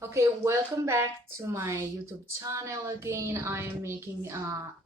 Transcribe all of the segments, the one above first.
Okay, welcome back to my YouTube channel again. I am making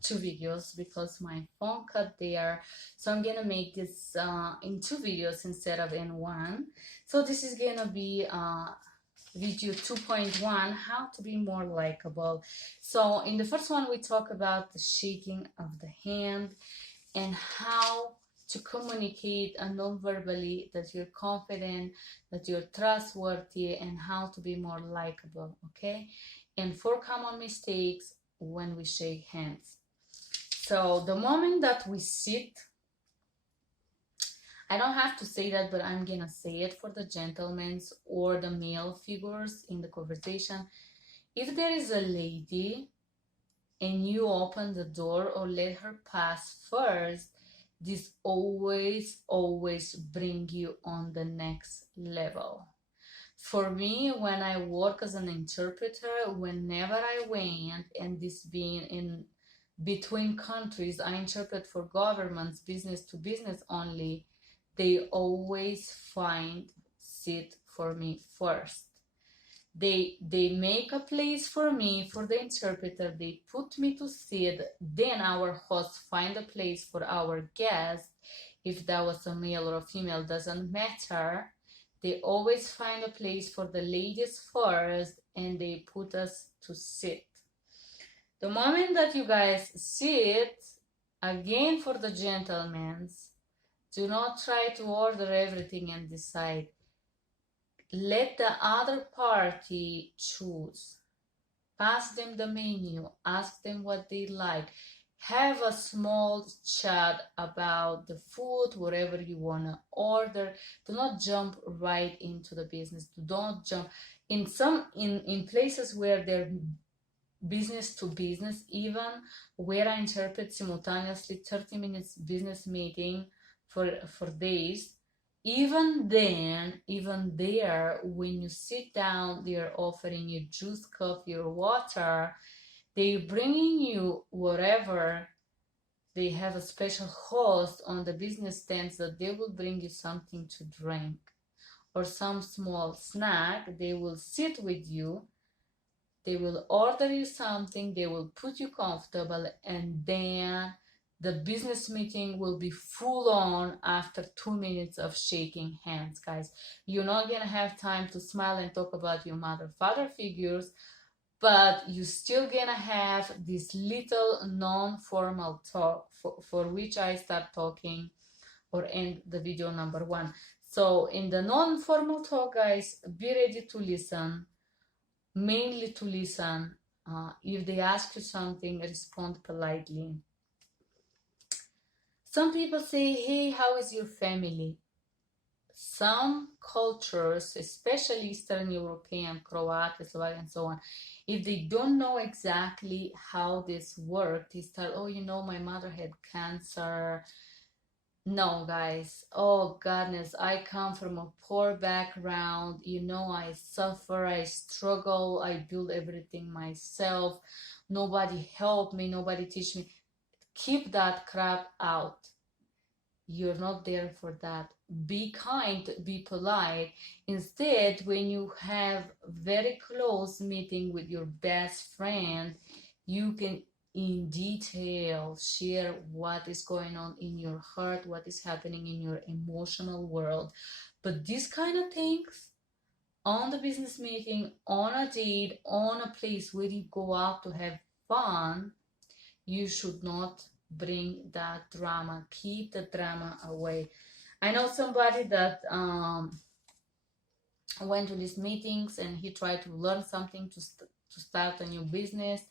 two videos because my phone cut there. So I'm gonna make this in two videos instead of in one. So this is gonna be video 2.1, how to be more likable. So in the first one, we talk about the shaking of the hand and how to communicate non-verbally that you're confident, that you're trustworthy, and how to be more likable. Okay, and four common mistakes when we shake hands. So the moment that we sit, I don't have to say that, but I'm gonna say it for the gentlemen or the male figures in the conversation. If there is a lady and you open the door or let her pass first, this always bring you on the next level. For me, when I work as an interpreter, whenever I went, and this being in between countries, I interpret for governments, business to business only, they always find seat for me first. They make a place for me, for the interpreter. They put me to sit. Then our host find a place for our guest. If that was a male or a female, doesn't matter. They always find a place for the ladies first, and they put us to sit. The moment that you guys sit, again for the gentlemen, do not try to order everything and decide. Let the other party choose. Pass them the menu, ask them what they like. Have a small chat about the food, whatever you want to order. Do not jump right into the business. Do not jump in places where they're business to business, even where I interpret simultaneously 30 minutes business meeting for days. Even then, even there, when you sit down, they're offering you juice, coffee, or water. They're bringing you whatever. They have a special host on the business stands that they will bring you something to drink or some small snack. They will sit with you. They will order you something. They will put you comfortable, and then the business meeting will be full on after 2 minutes of shaking hands, guys. You're not gonna have time to smile and talk about your mother father figures, but you still gonna have this little non-formal talk for which I start talking or end the video number one. So in the non-formal talk, guys, be ready to listen, mainly to listen. If they ask you something, respond politely. Some people say, hey, how is your family? Some cultures, especially Eastern European, Croatian, Slovakian, and so on, if they don't know exactly how this works, they start, oh, my mother had cancer. No, guys. Oh, goodness. I come from a poor background. I suffer, I struggle, I build everything myself. Nobody helped me, nobody teach me. Keep that crap out. You're not there for that. Be kind, be polite. Instead, when you have very close meeting with your best friend, you can in detail share what is going on in your heart, what is happening in your emotional world. But these kind of things on the business meeting, on a date, on a place where you go out to have fun, you should not bring that drama. Keep the drama away. I know somebody that went to these meetings and he tried to learn something to start a new business,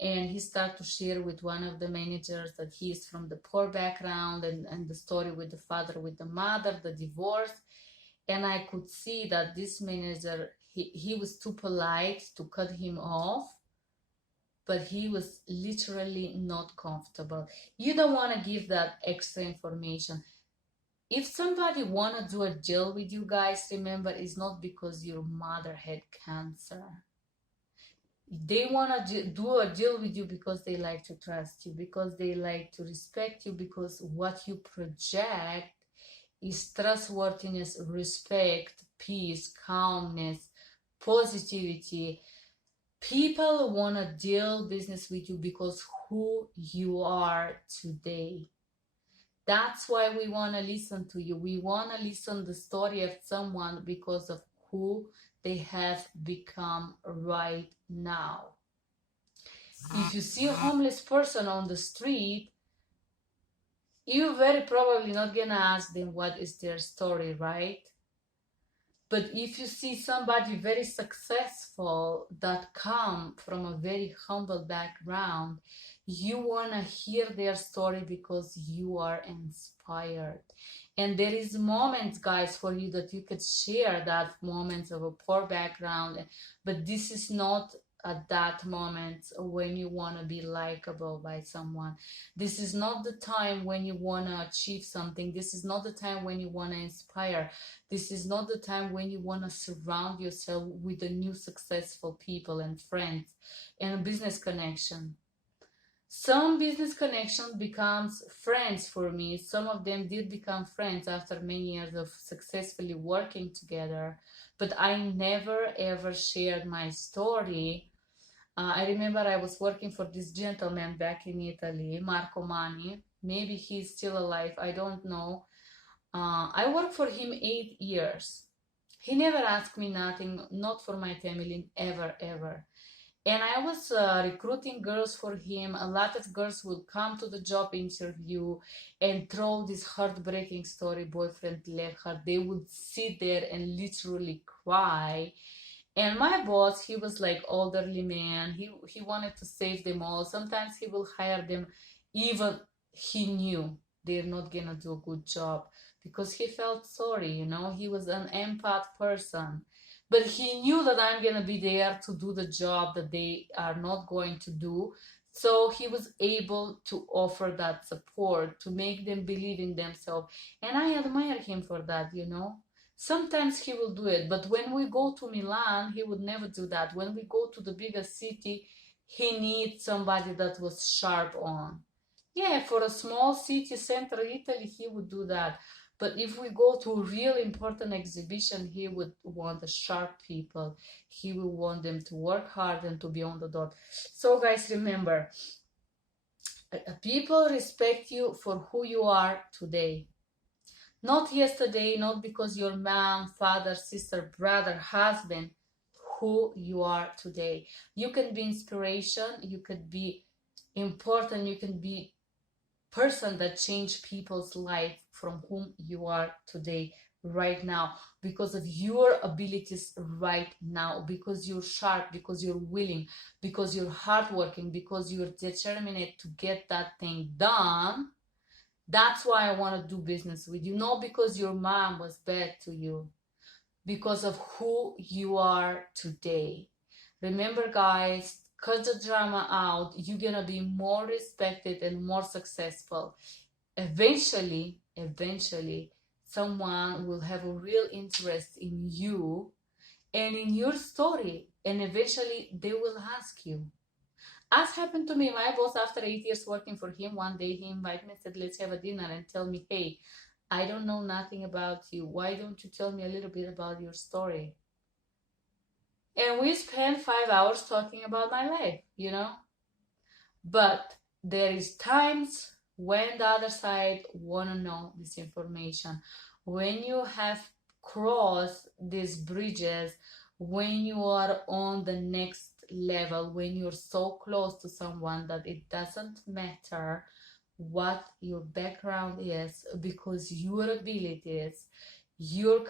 and he started to share with one of the managers that he is from the poor background, and the story with the father, with the mother, the divorce. And I could see that this manager, he was too polite to cut him off, but he was literally not comfortable. You don't want to give that extra information. If somebody want to do a deal with you guys, remember, it's not because your mother had cancer. They want to do a deal with you because they like to trust you, because they like to respect you, because what you project is trustworthiness, respect, peace, calmness, positivity. People want to deal business with you because who you are today. That's why we want to listen to you. We want to listen the story of someone because of who they have become right now. If you see a homeless person on the street, you're very probably not gonna ask them what is their story, right? But if you see somebody very successful that come from a very humble background, you want to hear their story because you are inspired. And there is moments, guys, for you that you could share that moments of a poor background, but this is not at that moment when you want to be likable by someone. This is not the time when you want to achieve something. This is not the time when you want to inspire. This is not the time when you want to surround yourself with the new successful people and friends and a business connection. Some business connection becomes friends for me. Some of them did become friends after many years of successfully working together. But I never ever shared my story. I remember I was working for this gentleman back in Italy, Marco Mani. Maybe he's still alive, I don't know. I worked for him 8 years. He never asked me nothing, not for my family, ever, ever. And I was recruiting girls for him. A lot of girls would come to the job interview and throw this heartbreaking story. Boyfriend left her. They would sit there and literally cry. And my boss, he was like elderly man. He wanted to save them all. Sometimes he will hire them, even he knew they're not gonna do a good job because he felt sorry. He was an empath person, but he knew that I'm gonna be there to do the job that they are not going to do. So he was able to offer that support to make them believe in themselves, and I admire him for that. Sometimes he will do it, but when we go to Milan, he would never do that. When we go to the biggest city, he needs somebody that was sharp on. Yeah, for a small city, central Italy, he would do that. But if we go to a real important exhibition, he would want the sharp people. He will want them to work hard and to be on the dot. So guys, remember, people respect you for who you are today. Not yesterday, not because your mom, father, sister, brother, husband, who you are today. You can be inspiration, you could be important, you can be person that change people's life from whom you are today, right now, because of your abilities right now, because you're sharp, because you're willing, because you're hardworking, because you're determined to get that thing done. That's why I want to do business with you. Not because your mom was bad to you, because of who you are today. Remember, guys, cut the drama out. You're gonna be more respected and more successful. Eventually, someone will have a real interest in you and in your story, and eventually they will ask you. As happened to me, my boss, after 8 years working for him, one day he invited me and said, let's have a dinner, and tell me, hey, I don't know nothing about you. Why don't you tell me a little bit about your story? And we spent 5 hours talking about my life. But there is times when the other side want to know this information. When you have crossed these bridges, when you are on the next level, when you're so close to someone that it doesn't matter what your background is, because your abilities, your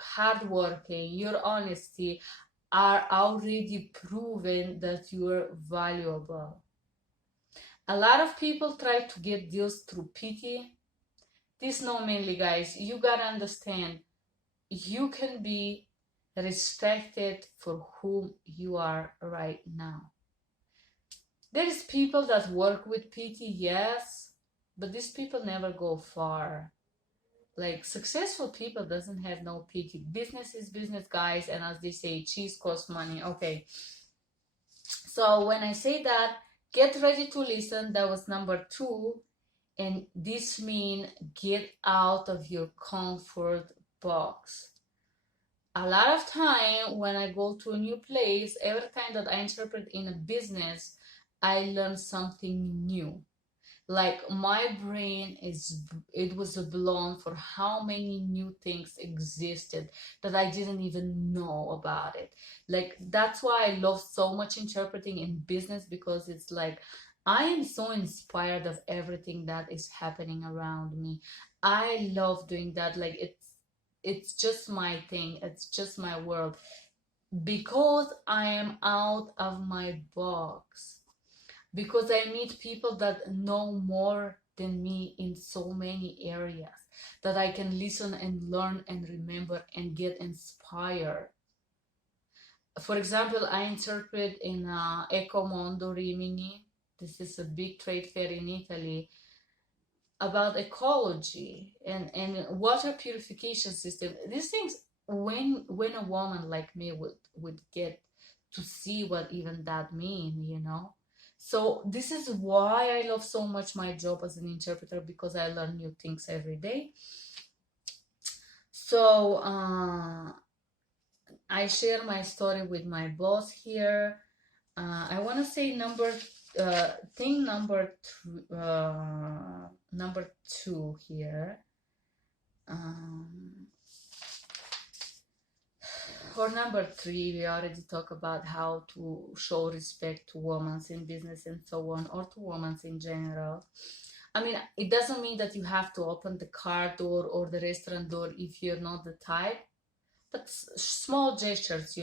hard working, your honesty are already proven that you're valuable. A lot of people try to get deals through pity. This no mainly, guys. You gotta understand, you can be respected for whom you are right now. There is people that work with pity, yes, but these people never go far. Like, successful people doesn't have no pity. Business is business, guys, and as they say, cheese costs money. Okay, so when I say that, get ready to listen. That was number 2. And this means get out of your comfort box. A lot of time when I go to a new place, every time that I interpret in a business, I learn something new. Like my brain it was blown for how many new things existed that I didn't even know about it. Like that's why I love so much interpreting in business, because it's like I am so inspired of everything that is happening around me. I love doing that. Like it's just my thing, it's just my world, because I am out of my box, because I meet people that know more than me in so many areas, that I can listen and learn and remember and get inspired. For example, I interpret in Ecomondo Rimini. This is a big trade fair in Italy, about ecology and water purification system. These things, when a woman like me would get to see what even that mean. So this is why I love so much my job as an interpreter, because I learn new things every day. So I share my story with my boss here. I want to say number two here. Um, for number three, we already talked about how to show respect to women in business and so on, or to women in general. I mean, it doesn't mean that you have to open the car door or the restaurant door if you're not the type, but small gestures.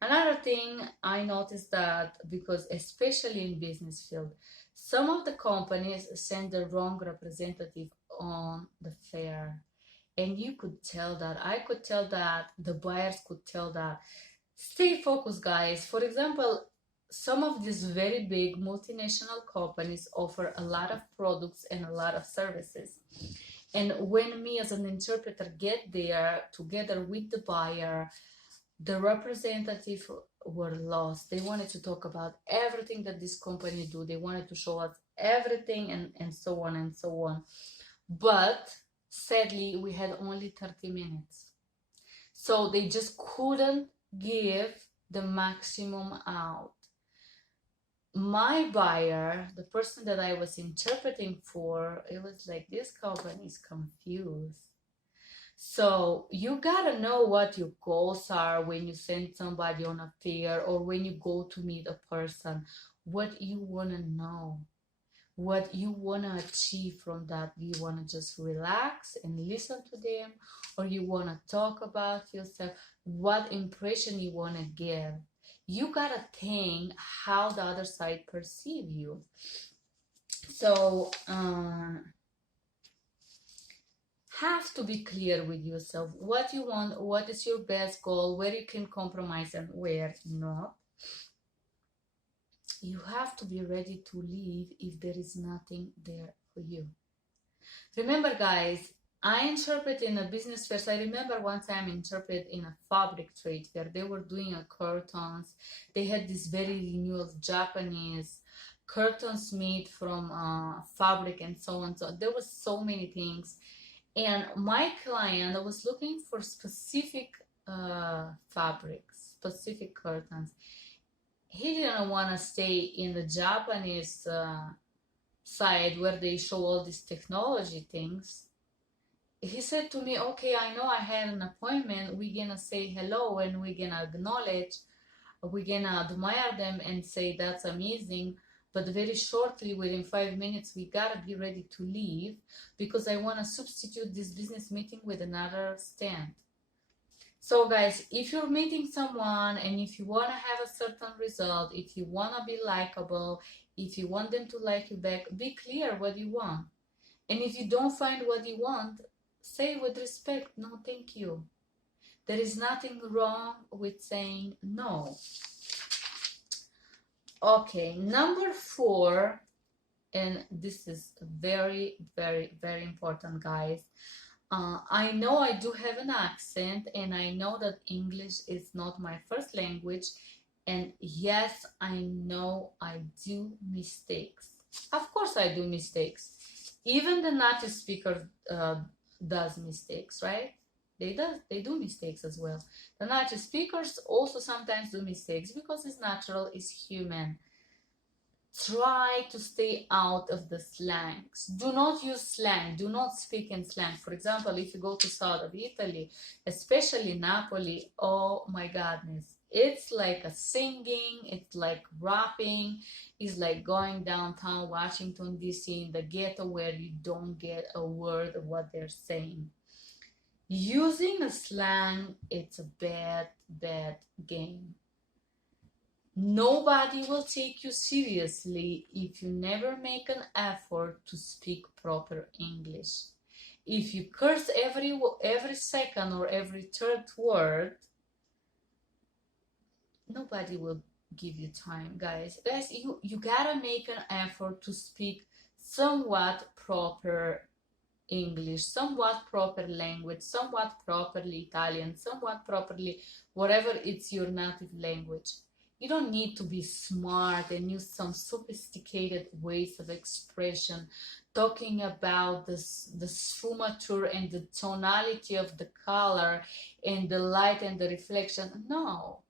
Another thing I noticed, that because especially in business field, some of the companies send the wrong representative on the fair, and you could tell that. I could tell that. The buyers could tell that. Stay focused, guys. For example, some of these very big multinational companies offer a lot of products and a lot of services. And when me as an interpreter get there together with the buyer, the representative were lost. They wanted to talk about everything that this company do. They wanted to show us everything, and so on and so on. But sadly, we had only 30 minutes. So they just couldn't give the maximum out. My buyer, the person that I was interpreting for, it was like, this company is confused. So you gotta know what your goals are when you send somebody on a fair, or when you go to meet a person, what you wanna know, what you wanna achieve from that. Do you wanna just relax and listen to them, or you wanna talk about yourself? What impression you wanna give? You gotta think how the other side perceive you. So have to be clear with yourself what you want, what is your best goal, where you can compromise and where not. You have to be ready to leave if there is nothing there for you. Remember, guys, I interpret in a business fair. I remember one time interpret in a fabric trade fair. They were doing a curtains. They had this very renewal Japanese curtains made from fabric and so on. So there was so many things. And my client was looking for specific fabrics, specific curtains. He didn't want to stay in the Japanese side where they show all these technology things. He said to me, okay, I know I had an appointment. We're gonna say hello and we're gonna acknowledge, we're gonna admire them and say that's amazing. But very shortly, within 5 minutes, we gotta be ready to leave, because I wanna substitute this business meeting with another stand. So guys, if you're meeting someone and if you wanna have a certain result, if you wanna be likable, if you want them to like you back, be clear what you want. And if you don't find what you want, say with respect, no, thank you. There is nothing wrong with saying no. Okay, number 4, and this is very, very, very important, guys. I know I do have an accent, and I know that English is not my first language. And yes, I know I do mistakes. Of course, I do mistakes. Even the native speaker does mistakes, right? They do mistakes as well. The native speakers also sometimes do mistakes because it's natural, it's human. Try to stay out of the slangs. Do not use slang. Do not speak in slang. For example, if you go to south of Italy, especially Napoli, oh my goodness, it's like a singing, it's like rapping, it's like going downtown Washington DC in the ghetto where you don't get a word of what they're saying. Using a slang, it's a bad, bad game. Nobody will take you seriously if you never make an effort to speak proper English. If you curse every second or every third word, nobody will give you time, guys. You gotta make an effort to speak somewhat proper English, somewhat proper language, somewhat properly Italian, somewhat properly whatever it's your native language. You don't need to be smart and use some sophisticated ways of expression, talking about the sfumature and the tonality of the color and the light and the reflection. No.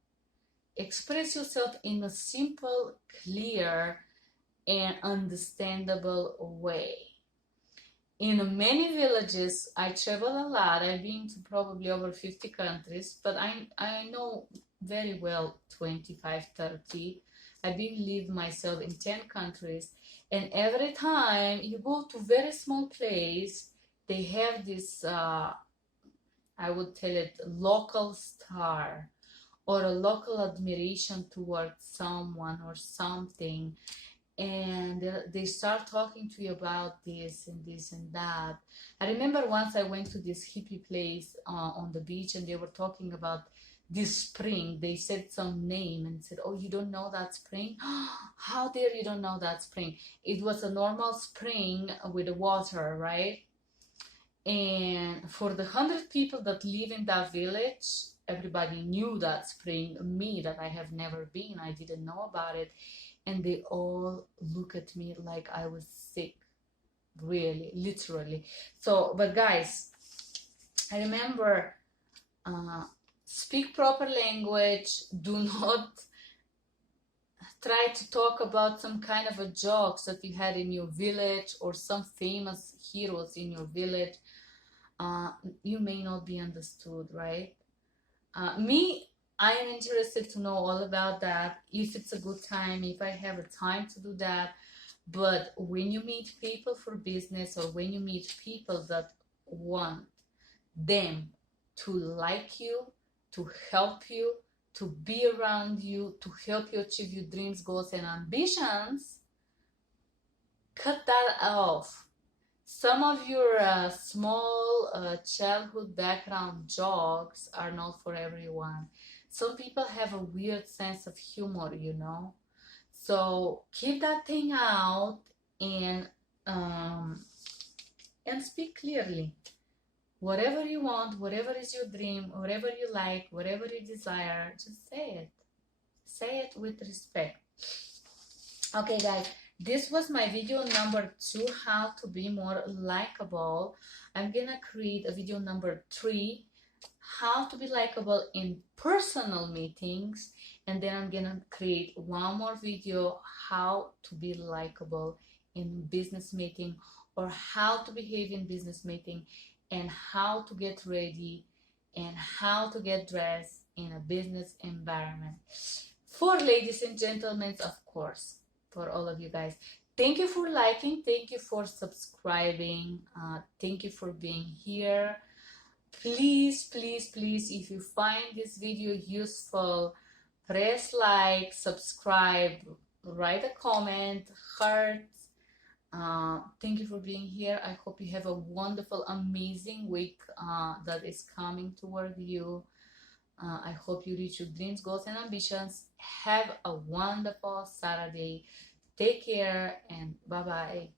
Express yourself in a simple, clear, and understandable way. In many villages, I travel a lot. I've been to probably over 50 countries, but I know very well 25, 30. I believe myself in 10 countries, and every time you go to very small place, they have this, I would tell it, local star or a local admiration towards someone or something, and they start talking to you about this and this and that. I remember once I went to this hippie place on the beach, and they were talking about this spring. They said some name and said, oh, you don't know that spring? How dare you don't know that spring? It was a normal spring with water, right? And for the 100 people that live in that village, everybody knew that spring. Me, that I have never been, I didn't know about it. And they all look at me like I was sick, really, literally. So, but guys, I remember, speak proper language. Do not try to talk about some kind of a jokes that you had in your village or some famous heroes in your village. You may not be understood, right? Me, I am interested to know all about that, if it's a good time, if I have a time to do that. But when you meet people for business, or when you meet people that want them to like you, to help you, to be around you, to help you achieve your dreams, goals, and ambitions, cut that off. Some of your small childhood background jokes are not for everyone. Some people have a weird sense of humor, you know. So keep that thing out, and speak clearly. Whatever you want, whatever is your dream, whatever you like, whatever you desire, just say it. Say it with respect. Okay, guys, this was my video number 2, how to be more likable. I'm gonna create a video number 3, how to be likable in personal meetings, and then I'm gonna create one more video, how to be likable in business meeting, or how to behave in business meeting, and how to get ready and how to get dressed in a business environment. For ladies and gentlemen, of course, for all of you guys. Thank you for liking, thank you for subscribing, thank you for being here. Please, please, please, if you find this video useful, press like, subscribe, write a comment, heart. Thank you for being here. I hope you have a wonderful, amazing week that is coming toward you. I hope you reach your dreams, goals, and ambitions. Have a wonderful Saturday. Take care, and bye-bye.